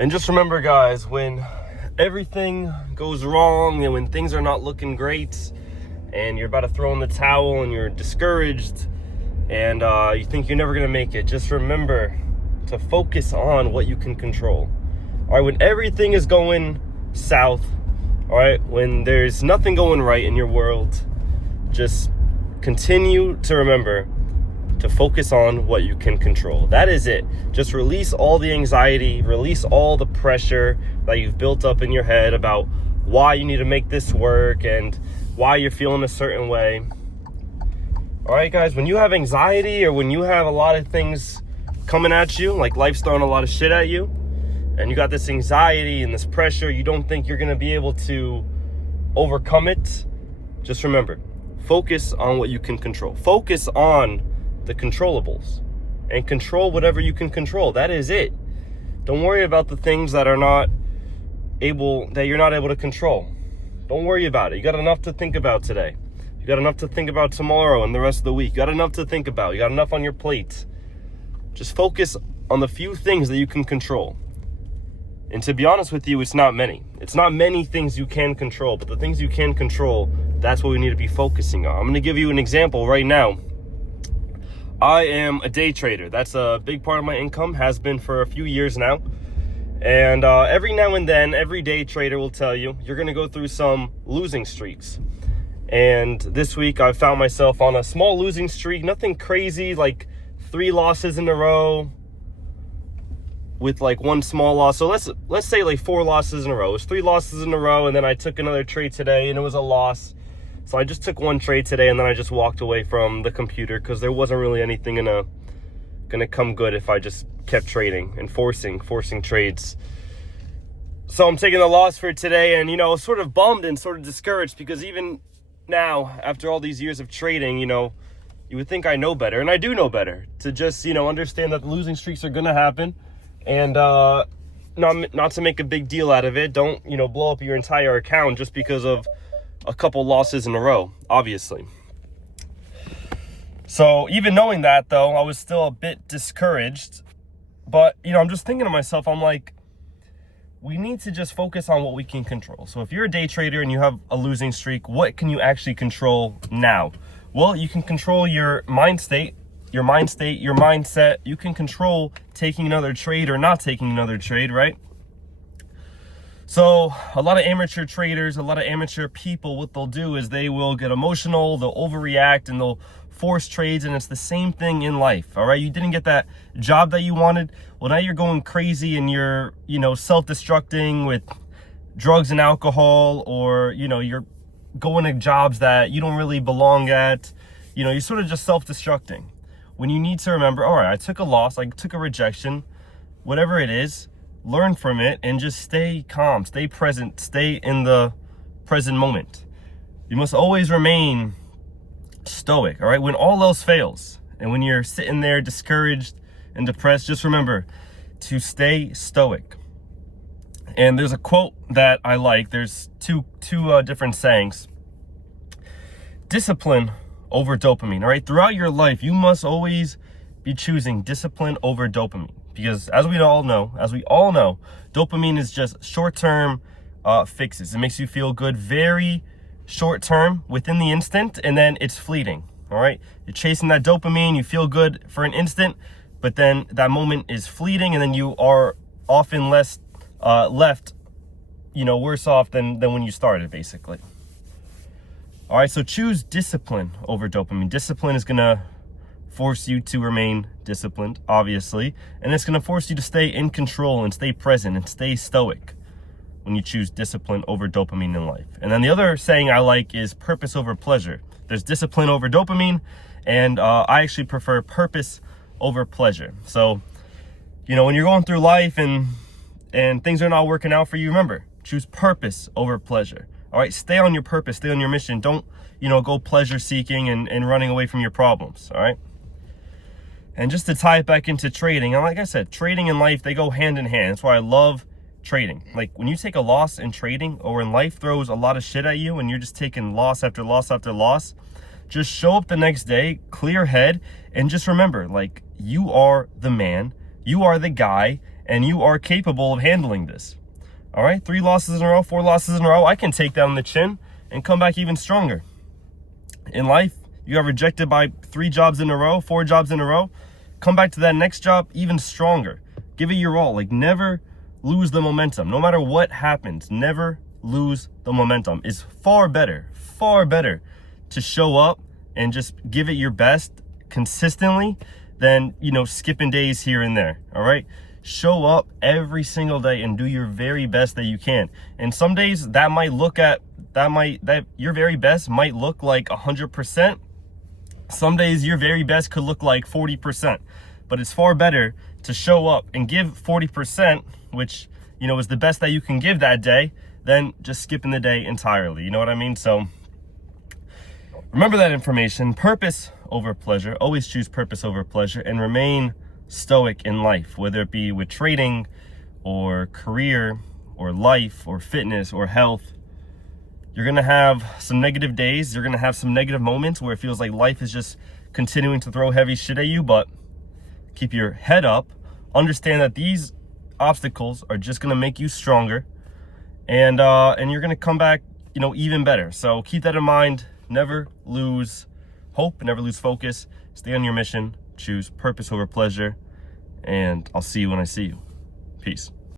And just remember, guys, when everything goes wrong and when things are not looking great and you're about to throw in the towel and you're discouraged and you think you're never going to make it, just remember to focus on what you can control. All right, when everything is going south, all right, when there's nothing going right in your world, just continue to remember to focus on what you can control. That is it. Just release all the anxiety, release all the pressure that you've built up in your head about why you need to make this work and why you're feeling a certain way. All right, guys, when you have anxiety or when you have a lot of things coming at you, like life's throwing a lot of shit at you, and you got this anxiety and this pressure, you don't think you're going to be able to overcome it, just remember, focus on what you can control. Focus on the controllables and control whatever you can control. That is it. Don't worry about the things that you're not able to control. Don't worry about it. You got enough to think about today. You got enough to think about tomorrow and the rest of the week. You got enough to think about. You got enough on your plate. Just focus on the few things that you can control. And to be honest with you, it's not many. It's not many things you can control, but the things you can control, that's what we need to be focusing on. I'm going to give you an example right now. I am a day trader. That's a big part of my income, has been for a few years now. And every now and then, every day trader will tell you, you're going to go through some losing streaks. And this week, I found myself on a small losing streak, nothing crazy, like 3 losses in a row with like 1 small loss. So let's say like 4 losses in a row. It was 3 losses in a row, and then I took another trade today, and it was a loss. So I just took 1 trade today, and then I just walked away from the computer because there wasn't really anything gonna come good if I just kept trading and forcing trades. So I'm taking the loss for today, and sort of bummed and sort of discouraged because even now, after all these years of trading, you would think I know better, and I do know better, to just understand that the losing streaks are gonna happen, and not to make a big deal out of it. Don't blow up your entire account just because of a couple losses in a row, obviously. So even knowing that, though, I was still a bit discouraged. But I'm just thinking to myself, I'm like, we need to just focus on what we can control. So if you're a day trader and you have a losing streak, what can you actually control now? Well, you can control your mind state, your mindset. You can control taking another trade or not taking another trade, right? So a lot of amateur traders, a lot of amateur people, what they'll do is they will get emotional, they'll overreact, and they'll force trades, and it's the same thing in life, all right? You didn't get that job that you wanted. Well, now you're going crazy and you're, self-destructing with drugs and alcohol, or, you're going to jobs that you don't really belong at. You're sort of just self-destructing. When you need to remember, all right, I took a loss, I took a rejection, whatever it is, learn from it and just stay calm, stay present, stay in the present moment. You must always remain stoic, all right? When all else fails and when you're sitting there discouraged and depressed, just remember to stay stoic. And there's a quote that I like. There's two different sayings. Discipline over dopamine, all right? Throughout your life, you must always be choosing discipline over dopamine. Because as we all know, dopamine is just short-term fixes. It makes you feel good very short-term within the instant, and then it's fleeting, all right? You're chasing that dopamine, you feel good for an instant, but then that moment is fleeting, and then you are often left, worse off than when you started, basically. All right, so choose discipline over dopamine. Discipline is gonna force you to remain disciplined, obviously, and it's going to force you to stay in control and stay present and stay stoic when you choose discipline over dopamine in life. And then the other saying I like is purpose over pleasure. There's discipline over dopamine, and I actually prefer purpose over pleasure. So, when you're going through life and things are not working out for you, remember, choose purpose over pleasure. All right, stay on your purpose, stay on your mission. Don't, go pleasure seeking and running away from your problems, all right? And just to tie it back into trading, and like I said, trading and life, they go hand in hand. That's why I love trading. Like when you take a loss in trading, or when life throws a lot of shit at you and you're just taking loss after loss after loss, just show up the next day, clear head, and just remember, like, you are the man, you are the guy, and you are capable of handling this. All right, 3 losses in a row, 4 losses in a row, I can take down the chin and come back even stronger. In life, you got rejected by 3 jobs in a row, 4 jobs in a row, come back to that next job even stronger. Give it your all. Like, never lose the momentum. No matter what happens, never lose the momentum. It's far better to show up and just give it your best consistently than, skipping days here and there. All right, show up every single day and do your very best that you can. And some days that your very best might look like 100%. Some days your very best could look like 40%, but it's far better to show up and give 40%, which, is the best that you can give that day, than just skipping the day entirely. You know what I mean? So remember that information. Purpose over pleasure. Always choose purpose over pleasure, and remain stoic in life, whether it be with trading or career or life or fitness or health. You're going to have some negative days. You're going to have some negative moments where it feels like life is just continuing to throw heavy shit at you, but keep your head up. Understand that these obstacles are just going to make you stronger, and you're going to come back, even better. So keep that in mind. Never lose hope, never lose focus. Stay on your mission. Choose purpose over pleasure, and I'll see you when I see you. Peace.